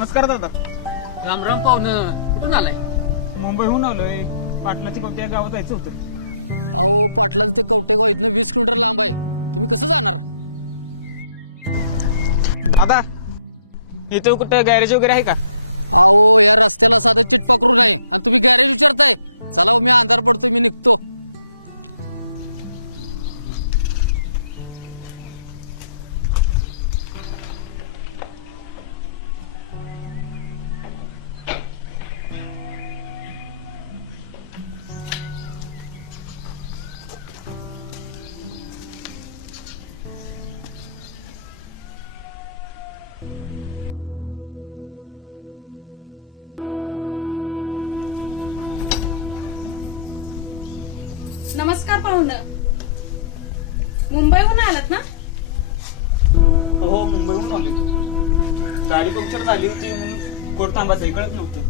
नमस्कार दादा. राम राम पाहुणं, कुठून आलाय? मुंबईहून आलोय. पाटलाची कोणत्या गावात जायचं होतं. दादा, इथं कुठं गॅरेज वगैरे आहे का? नमस्कार पाहुणं, मुंबईहून आलात ना? हो, मुंबईहून आलोय. गाडी पंक्चर झाली होती म्हणून कोर्ट थांबायचं कळत नव्हतं.